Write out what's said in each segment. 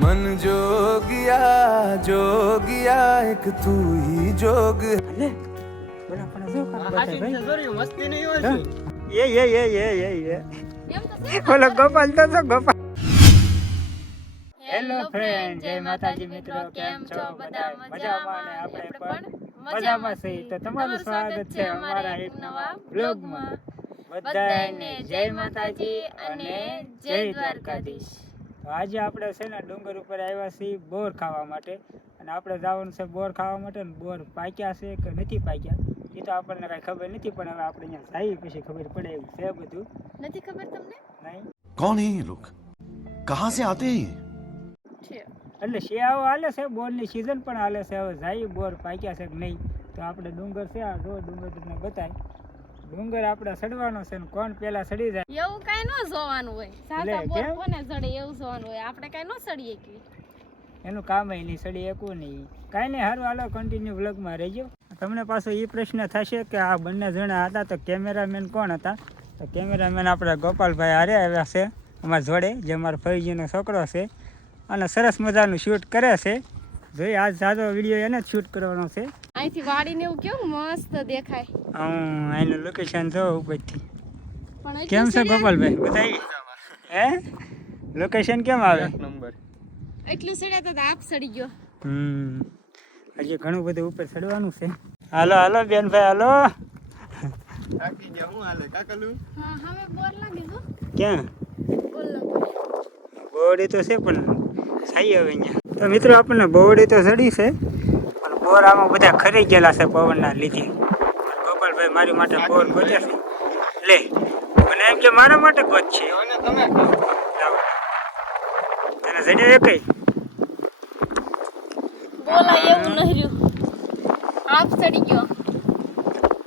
મન જોગિયા જોગિયા એક તું હી. જોગ ફ્રેન્ડ જય માતાજી મિત્રો કેમ છો? મજામાં? ને આપણે પણ મજામાં છે તો તમારું સ્વાગત છે અમારા એક નવા બ્લોગમાં. બધાને જય માતાજી અને જય દ્વારકાધીશ. આજે આપણે છે ને ડુંગર ઉપર આવ્યા છીએ બોર ખાવા માટે. અને આપણે જવાનું છે બોર ખાવા માટે અને બોર પાક્યા છે કે નથી પાક્યા? એ તો આપણને કાંઈ ખબર નથી પણ હવે આપણે અહીંયા જઈએ પછી ખબર પડે એવું છે બધું. નથી ખબર તમને? નહીં. કોણ હે લોક? કહા સે આતે હે? એટલે શિયાળો હાલે છે બોરની સિઝન પણ હાલે છે હવે જાય બોર પાક્યા છે કે નહીં? તો આપણે ડુંગર છે આ જો ડુંગર તમને બતાય. ડુંગર આપણે સડવાનો છે ને કોણ પેલા સડી જાય? એવું કઈ ન જોવાનું હોય. સાસા બોર કોને સડે એવું જોવાનું હોય. આપણે કઈ ન સડીએ કે. એનું કામ નહીં સડી એકું નહીં. કાંઈ નહીં હારું હાલો કન્ટિન્યુ વ્લોગમાં રહેજો. તમને પાછો એ પ્રશ્ન થશે કે આ બંને જણા હતા તો કેમેરામેન કોણ હતા? તો કેમેરામેન આપણા ગોપાલભાઈ હારે આવ્યા છે અમારા જોડે જે અમારા ફરીજીનો છોકરો છે. અને સરસ મજાનું શૂટ કરે છે. જોઈ આજ સાદો વીડિયો એને જ શૂટ કરવાનો છે. અહીંથી વાડીને એવું કેવું મસ્ત દેખાય. હું એનું લોકેશન જો ઉપરથી. પણ કેમ છે ગોપાલભાઈ? બતાવી હે? લોકેશન કેમ આવે? નંબર એટલું સડ્યા તો આપ સડી ગયો. હમ. હજી ઘણું બધું ઉપર ચડવાનું છે. હાલો હાલો બેનભાઈ હાલો. કાકી ગયા હું હાલે? કાકલું? હા હવે બોર લાગે જો ક્યાં? બોર તો છે પણ સાઈ હવે અહીંયા. તો મિત્રો આપણને બોવડી તો ચડી છે. પણ બોર આમાં બધા ખરી ગયેલા છે પવનના લીધે. ગોપાલભાઈ મારી માટે બોર ગોત્યા છે. લે મને એમ કે મારા માટે ગોત છે. અને તને જડ્યો એ કઈ બોલા એવું નહીં આપ ચડી ગયો.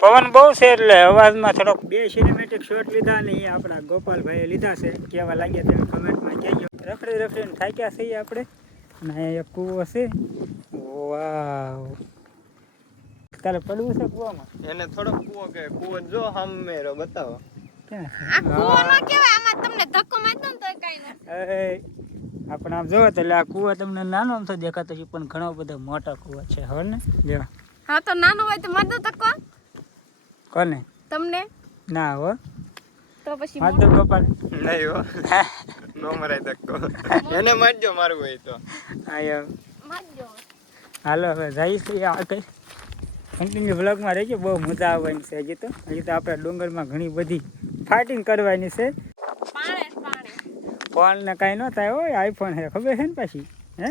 પવન બહુ છે એટલે અવાજમાં થોડોક બે સિનેમેટિક શોટ લીધા ને એ આપણા ગોપાલભાઈએ લીધા છે. કેવા લાગ્યા તમે કમેન્ટમાં કહેજો. રખડી રખડીને થાક્યા છીએ આપણે. અને અહીંયા એક કૂવો છે. વાવ. તારે પડવું છે કૂવામાં? એને થોડોક કૂવો કે કૂવો જો હમેરો બતાવો. આ કૂવો ન કહેવાય આમાં તમને ધક્કો મારી ને તો કઈ ન આપણે આમ જોવો તો એટલે આ કૂવો તમને નાનો આમ તો દેખાતો છે પણ ઘણો બધા મોટા કૂવો છે હવે ને? જો હા તો નાનો હોય તો માર દો ધક્કો કોને? તમને? ના હો. તો પછી ગોપાલ નહીં હો. નો મરાય ધક્કો. એને મારજો મારવું હોય તો. આયો. મારજો. હાલો હવે જઈશ આ કઈ કન્ટિન્યુ બ્લોગમાં રહેજો બહુ મજા આવવાની છે હજી તો. હજી તો આપણે ડુંગરમાં ઘણી બધી ફાઇટિંગ કરવાની છે. પાણે ફોનને કાંઈ ન થાય હોય આઈફોન છે ખબર છે ને પાછી? હે?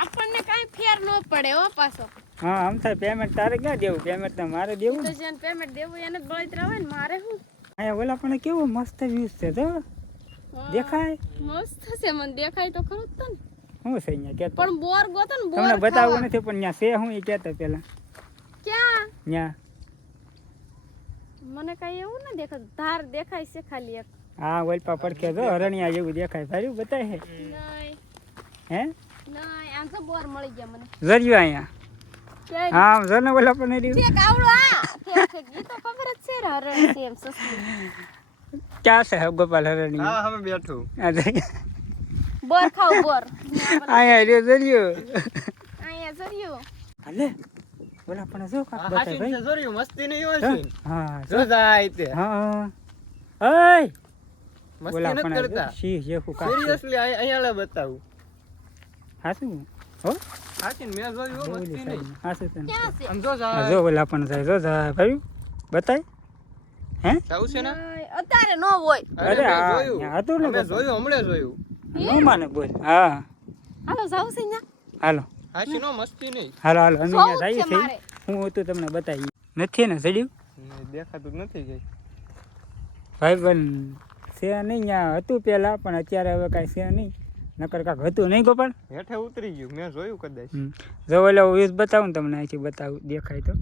આપણને કાંઈ ફેર ન પડે હો પાછો. હા આમ થાય પેમેન્ટ તારે ક્યાં દેવું? પેમેન્ટ તો મારે દેવું તો જેને પેમેન્ટ દેવું એને બળતરા હોય ને મારે શું? અહીંયા ઓલા પણ કેવો મસ્ત વ્યૂઝ છે તો. દેખાય? મસ્ત છે મને દેખાય તો ખરું જ તો ને. શું છે અહીંયા? કે પણ બોર ગોતો ને બોર તમને બતાવવું નથી પણ ત્યાં છે હું એ કહેતા પેલા? ક્યાં? ત્યાં. મને કઈ એવું ના દેખાતું. ધાર દેખાય છે ખાલી એક. હા ઓલપા પડખે જો હરણિયા જેવું દેખાય. ભાઈ બતાય હે નહીં. હે? નહીં આમ તો બોર મળી ગયા મને. જર્યું અહીંયા. હા ઓલા પણ રહ્યું. ઠેક આવડો આ ઠેક ઠેક તો ખબર જ છે હરણ છે એમ સસલું ક્યાં છે ગોપાલ હરણિયા હા હવે બેઠું. બોર ખાવ બોર. આયા રે જલ્યો. આયા જલ્યો. હાલે? ઓલા પણ જો કાક બતાય ભાઈ. જોયું મસ્તી નહીં હોય છે હા જો જાય તે. હા ઓય. મસ્તી ન કરતા. શી જેવું કાક સિરિયસલી આયા લે બતાવું. હાસું હો? સાચી મે જોયું મસ્તી નહીં. હાસું તને આમ જો જાય. જો ઓલા પણ જાય જો જાય. ભાઈ બતાય. હે? જાવ છે ને? અત્યારે નો હોય. અરે આ જોયું. ત્યાં હતું ને જોયું હમણાં જોયું. નો માને બોલ. હા. હાલો જાવ છે ને હાલો. હાશી નો મસ્તી નહીં. હાલો હાલો અમે અહીંયા જઈએ છે છીએ હું હતું તમને બતાવી નથી ને ચડ્યું દેખાતું જ નથી કઈ. ભાઈ બન છે નહીં ત્યાં હતું પહેલાં પણ અત્યારે હવે કાંઈ છે નહીં. નકર કાંક હતું નહીં ગોપાલ હેઠે ઉતરી ગયું. મેં જોયું કદાચ. જો ઓલો વ્યૂઝ બતાવું ને તમને અહીંથી બતાવું. દેખાય તો.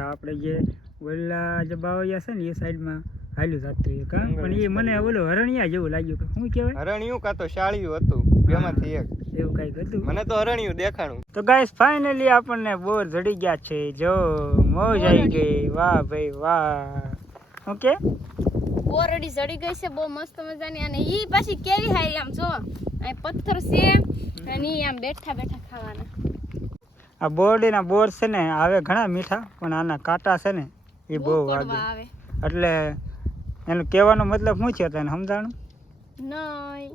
આપણે જે ઓલા જે બાવૈયા છે ને એ સાઈડમાં હાલ્યું રાત્રિ કા? પણ એ મને ઓલો હરણિયા જેવું લાગ્યું કે શું કહેવાય? હરણિયું કા તો શાળિયું હતું બેમાંથી એક. એવું કંઈક હતું. મને તો હરણિયું દેખાણું. તો ગાઈસ ફાઇનલી આપણને બોર જડી ગયા છે. જો મોજ આવી ગઈ. વાહ ભાઈ વાહ. ઓકે બોરડી જડી ગઈ છે બહુ મસ્ત મજાની. અને ઈ પાછી કેવી હારી આમ જો. આ પથ્થર છે અને ઈ આમ બેઠા બેઠા ખાવાના. આ બોરડીના બોર છે ને આવે ઘણા મીઠા પણ આના કાંટા છે ને એ બહુ બહુ વાગે. એટલે એનું કહેવાનો મતલબ શું છે તને સમજાણું? નહીં.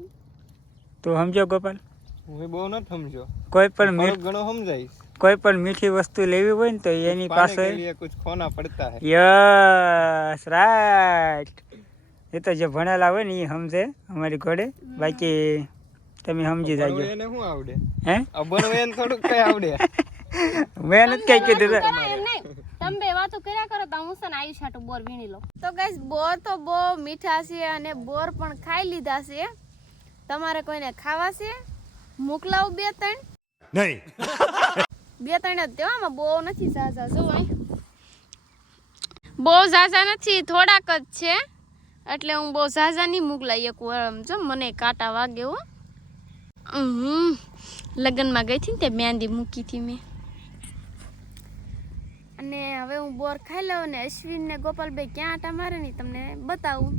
તું સમજો ગોપાલ. હું બહુ નથી સમજો કોઈ પણ ઘણું સમજાઈશ. કોઈ પણ મીઠી વસ્તુ લેવી હોય ને તો એની પાસે કુછ ખોના પડતા હે. Yes right. એ તો જે ભણેલા હોય ને એ સમજે અમારી ઘોડે બાકી તમે સમજી જાય જાજો. એને શું આવડે? હે? અભણ એને થોડુંક કઈ આવડે. મેં નથી કઈ કીધું. તમે બે વાતો કર્યા કરો તો હું છે ને આયુષ હાટુ બોર વીણી લો તો ગાઈસ બોર તો બહુ મીઠા છે અને બોર પણ ખાઈ લીધા છે. તમારે કોઈને ખાવા છે? મોકલાવું બે ત્રણ. નહીં. બે ત્રણ જ તેવામાં બહુ નથી ઝાઝા જો. અહીં બહુ ઝાઝા નથી થોડાક જ છે. એટલે હું બહુ ઝાઝા નહીં મોકલાઈ એક વાર જો મને કાંટા વાગે હું. લગ્નમાં ગઈ હતી ને તે મહેંદી મૂકી હતી મેં. અને હવે હું બોર ખાઈ લઉં અને અશ્વિન ને ગોપાલભાઈ ક્યાં આટા મારે નહીં તમને બતાવું.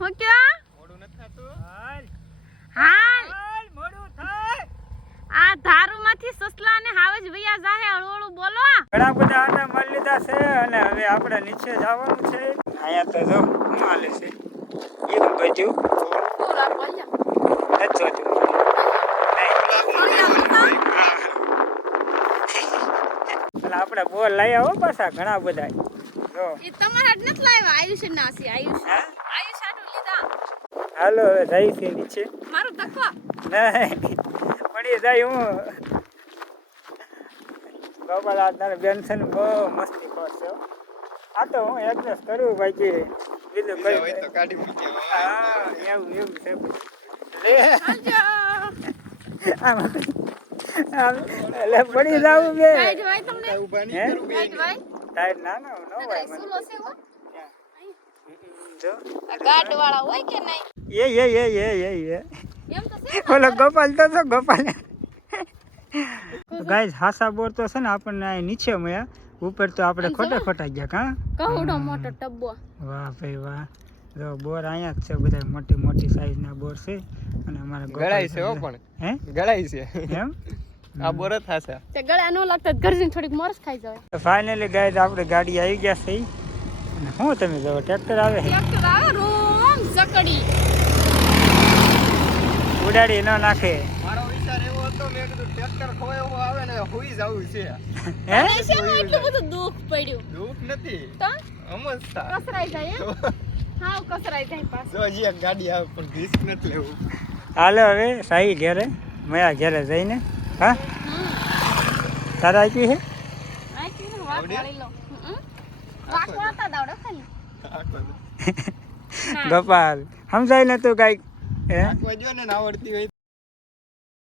હું ક્યાં? મોડું નથી થતું? હાલ. આ ધારુમાંથી સસલા ને હાવજ ભૈયા જાહે હળુ હળુ બોલો. ઘણા બધા આટા મારી લીધા છે અને હવે આપણે નીચે જવાનું છે. અહીંયા તો જો હાલે છે. એ તો બધું પૂરા બોલ્યા નથી જોતું અને આપણે બોલ લઈ આવો પાછા ઘણા બધા. જો. એ તમારા હાટ નથી લાવ્યા? આયુષ ના છે આયુષ. આયુષ હાટુ લીધા. હાલો હવે જઈ છે નીચે. મારું ધક્કો. નહીં પડી જાય હું. ગોપાલ આ બેનસન બેન છે બહુ મસ્તી કરશો હો. આ તો હું એડજસ્ટ કરું બાકી. બીજું કઈ તો કાઢી મૂકી હા એવું એવું છે એટલે પડી જાવું બે. ભાઈ ભાઈ ટાઈટ ના ના ન હોય મને. સુલો છે હો. જો. આ ગાર્ડ વાળા હોય કે નહીં? એ એ એ એ એ એ. એમ તો છે ઓલો ગોપાલ તો છો ગોપાલ. ગાય હાસા બોર તો છે ને આપણને અહીં નીચે મળ્યા. ઉપર તો આપણે ખોટા ખોટા ગયા કા? મોટો ટબ્બો. વાહ ભાઈ વાહ. જો બોર અહીંયા જ છે બધા મોટી મોટી સાઈઝના બોર છે અને અમારા ગળાય છે હો પણ. હે? ગળાય છે. એમ? આ બોર જ થાશે. તે ગળા નો લાગતા ઘરથી થોડીક મોરસ ખાઈ જાય ફાઇનલી ગાઈસ આપણે ગાડી આવી ગયા છે અને શું તમે જો ટ્રેક્ટર આવે? ટ્રેક્ટર આવે રોમ જકડી. ઉડાડી ન નાખે. મારો વિચાર એવો હતો મેં કીધું ટ્રેક્ટર ખોય એવો આવે ને હુઈ જવું છે. હે? એટલું બધું દુઃખ પડ્યું? દુખ નથી. તો? અમસ્તા કસરાઈ જાય એમ? હાવ કસરાઈ જાય પાછું. જો હજી એક ગાડી આવે પણ રિસ્ક નથી લેવું. હાલે હવે સાઈ ઘેરે મયા ઘેરે જઈને હા? તારા આપી હે આ કીધું વાક વાળી લો. વાક વાળતા દાવડે ખાલી. ગોપાલ સમજાય ને તું કાંઈક હે? કોઈ જો ને ના આવડતી હોય